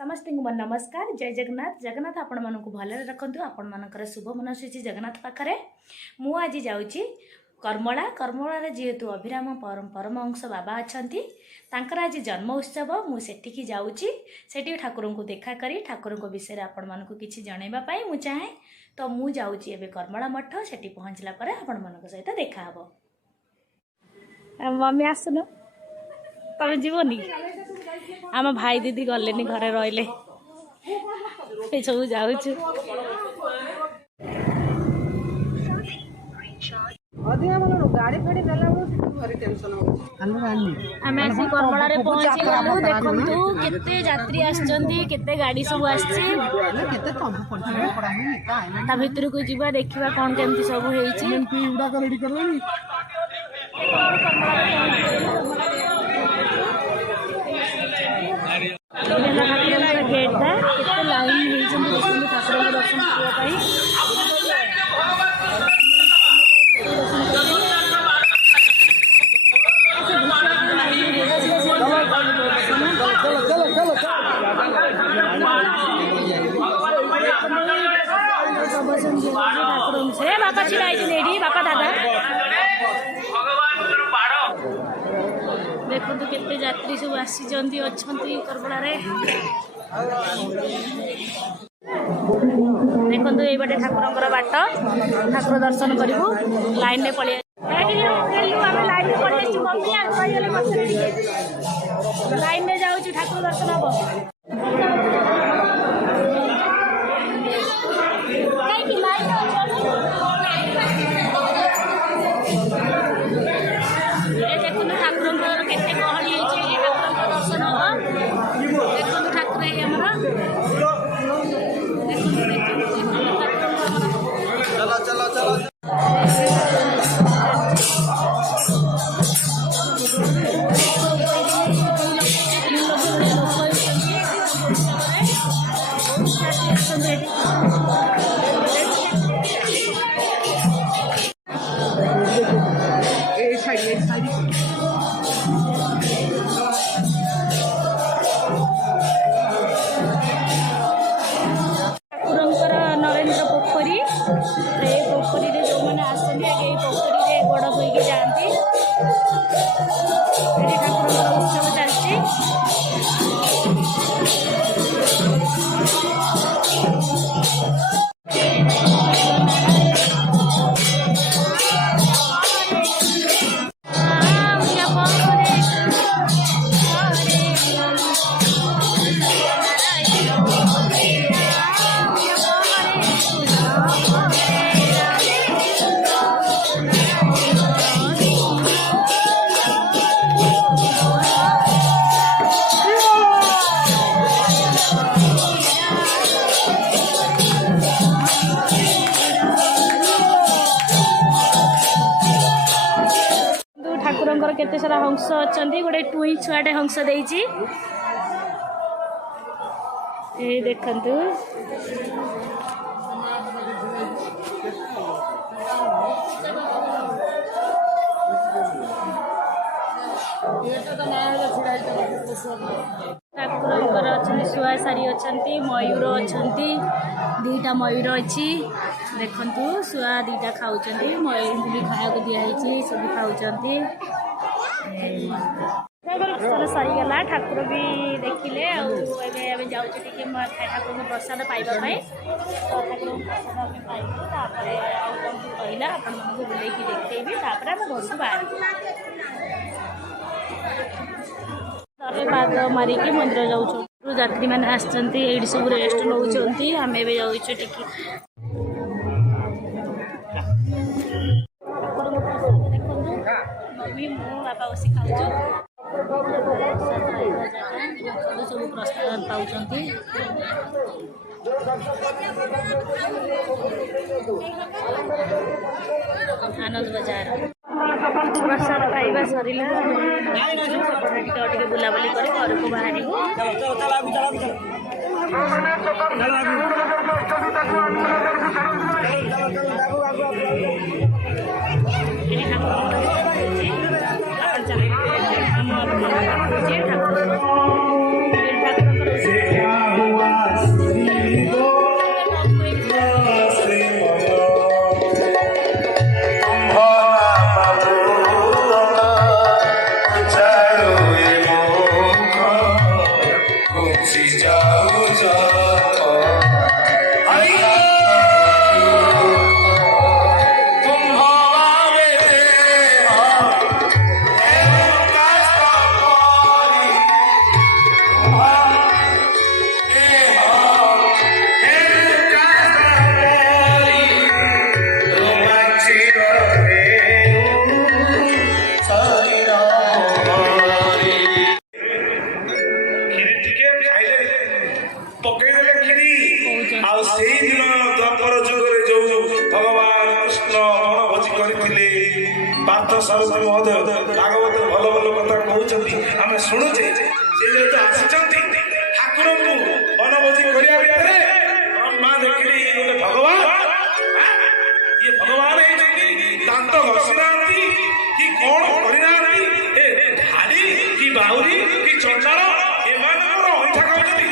समस्त को नमस्कार जय जगन्नाथ जगन्नाथ आपण मन को भले रखु आपण मनकर शुभ मनसुची जगन्नाथ पाखरे मु आज जाऊँगी कर्मला कर्मला जेहेतु अभिराम परमहंस बाबा अच्छा तांकर आज जन्म उत्सव मुझे जाऊँगी सेठी ठाकुर को देखा करी ठाकुर विषय आपण मन को किसी जनवाई मु चाहे तो मु जाऊँगी एवं कर्मला मठ सेठी पहुँचला आपण मन सहित देखा हम मम्मी आसुन तमें जीवनी आम भाई दीदी गले घरे रहिले सब जाऊँ आम आस कर्मला पहुँची गलु देखु केते यात्री आते गाड़ी सब आतर को जीवा देखा कौन केमती सब गेट था केते लाइन ठाकुर दर्शन से बापा छिड़ा बापा दादा देखो केते यात्री सब आसी कर्मला देखो ये बाटे ठाकुर बाट ठाकुर दर्शन करूँ लाइन में पड़े लाइन में जाऊँ ठाकुर दर्शन हम नरेंद्र पोखरी पोखरी जो मैंने आसती आगे पोखरी गोड़ धोईकी जाती ठाकुर उत्सव चलती ठाकुर केते सारा हंस अच्छा गोटे टुई छुआटे हंस देती देखु ठाकुर अच्छा शुआ सारी अच्छा मयूर अच्छा दीटा मयूर अच्छी देखु शुआ दीटा खाऊँ मयूर को भी खाया दिखाई सब खाऊँ सरीगला ठाकुर भी देखिले जाऊँ ठाकुर को प्रसाद पाइबापी तो ठाकुर प्रसाद पाइबू कहला आपको बुलेकी देखी तापर आम घर को बाहर पाद मारिकी मंदिर जाऊँ यात्री मैंने आसती सब रेस्ट नौ आम ए जाऊँ टिकी मम्मी मो बापा बस खाऊ सब प्रसाद पाँच आनंद बजार प्रसाद पाइबा सरला बुलाबुली कर घर को बाहर ठाकुर ପକେଇଦେଲେ କ୍ଷୀରି ଆଉ ସେଇଦିନ ଦ୍ୱାପର ଯୁଗରେ ଯୋଉ ଭଗବାନ କୃଷ୍ଣ ବଣଭୋଜି କରିଥିଲେ ପାର୍ଥ ସାରଥୀ ମହୋଦୟ ଭାଗବତ ଭଲ ଭଲ କଥା କହୁଛନ୍ତି ଆମେ ଶୁଣୁଛେ। ସେ ଯେହେତୁ ଆସିଛନ୍ତି ଠାକୁରଙ୍କୁ ବନଭୋଜି କରିବା ଭିତରେ ବ୍ରହ୍ମା ଦେଖିଲି ଗୋଟେ ଭଗବାନ, ଇଏ ଭଗବାନ ହେଇଛନ୍ତି, ଦାନ୍ତ ଘଷିନାହାନ୍ତି କି କଣ କରିନାହାନ୍ତି, ଧାଡ଼ି କି ବାହୁରି କି ଚଣ୍ଡାଳ ଏମାନଙ୍କର ଅଇଁଠା କହିଛନ୍ତି।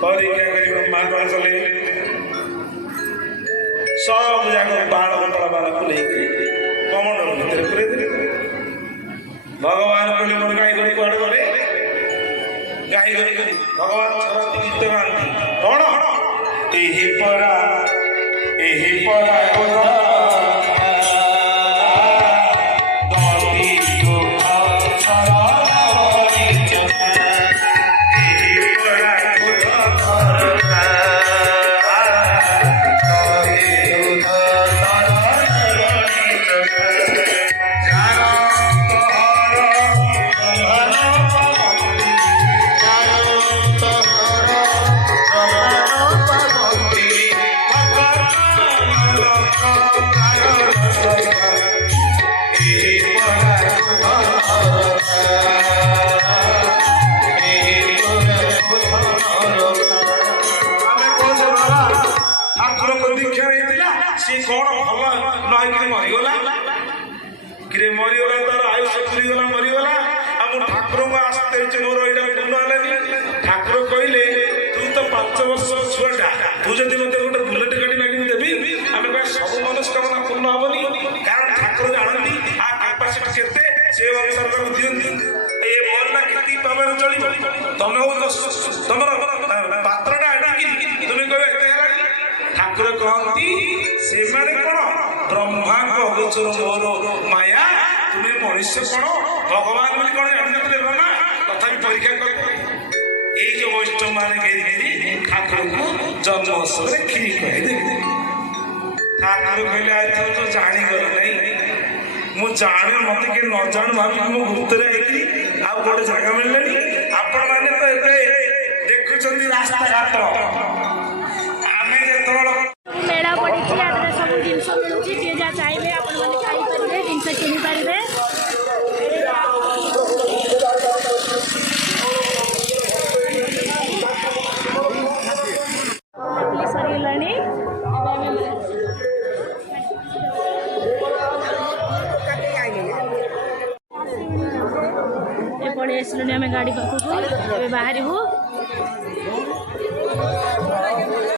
ପରୀକ୍ଷା କରି ବ୍ରହ୍ମା କଣ କଲେ, ସବୁ ଯାକ ବାଣ କଣ୍ଟଳ ବାଣକୁ ନେଇକି କମଣ୍ଡଳ ଭିତରେ ପୁରେଇ ଦେଲେ। ଭଗବାନ କହିଲେ ମୋର ଗାଈ ଗୋରୁ କୁଆଡେ ଗଲେ? ଗାଈ ଗୋରୁ ଭଗବାନ ସରନ୍ତି ଗୀତ ଗାଆନ୍ତି କଣ, ଏହି ପରା ସିଏ କଣ ଭଲ ନହେଇକିରି ମରିଗଲା କିରେ, ମରିଗଲା ତାର ଆୟୁଷ ପୁରିଗଲା ମରିଗଲା। ଆଉ ମୁଁ ଠାକୁରଙ୍କୁ ଆସ୍ତେ ହେଇଛି ମୋର ଏଇଟା ପୂର୍ଣ୍ଣ ହେଲାନି। ଠାକୁର କହିଲେ ତୁ ତ 5 ବର୍ଷର ଛୁଆଟା, ତୁ ଯଦି ମତେ ଗୋଟେ ବୁଲେଟ ଗାଡି ମାଗିକି ଦେବି ଆମେ କହିବା ସବୁ ମନସ୍କାମନା ପୂର୍ଣ୍ଣ ହବନି, କାରଣ ଠାକୁର ଜାଣନ୍ତି ଆ କାପାସିଟି କେତେ, ସେ ଅନୁସାରେ ତାକୁ ଦିଅନ୍ତି। ଏ ମରିଲା କେତିକି ଭାବରେ ଚଳିବ, ତମେ ହଉ ତମର ପାତ୍ରଟା ଆଣିକି ତୁମେ କହିବ ଏତେ ହେଲାଣି। ଠାକୁର କହନ୍ତି ସେମାନେ କଣ ବ୍ରହ୍ମାଙ୍କ ଅଗୋଚର ମୋର ମାୟା, ତୁମେ ମଣିଷ କଣ ଭଗବାନ ବୋଲି କଣ ଜାଣିନଥିଲେ ବ୍ରହ୍ମା, ତଥାପି ପରୀକ୍ଷା କଲେ। ଏଇ ଯୋଉ ବୈଷ୍ଣବ ମାନେ ଘେରିକିରି ଠାକୁରଙ୍କୁ ଜନ୍ମ ଉତ୍ସବରେ କ୍ଷୀରି ଖୁଆଇଦେଲେ। ଠାକୁର କହିଲେ ଆଇଥର ତ ଜାଣିଗଲ ନାଇଁ, ମୁଁ ଜାଣେ ମତେ କିଏ ନ ଜାଣୁ ଭାବିକି ମୁଁ ଗୁପ୍ତରେ ହେଇକି ଆଉ ଗୋଟେ ଜାଗା ମିଳିଲେଣି। ଆପଣ ମାନେ ତ ଏବେ ଦେଖୁଛନ୍ତି ରାସ୍ତାଘାଟ, ଆମେ ଯେତେବେଳେ ମେଳା ପଡ଼ିଛି, ଆପରେ ସବୁ ଜିନିଷ ମିଳୁଛି, ଯିଏ ଯାହା ଚାହିଁବେ ଆପଣମାନେ ଖାଇପାରିବେ, ଜିନିଷ କିଣିପାରିବେ। ସରିଗଲାଣି, ପଳେଇ ଆସିଲୁଣି ଆମେ ଗାଡ଼ି ପାଖକୁ, ଏବେ ବାହାରିବୁ।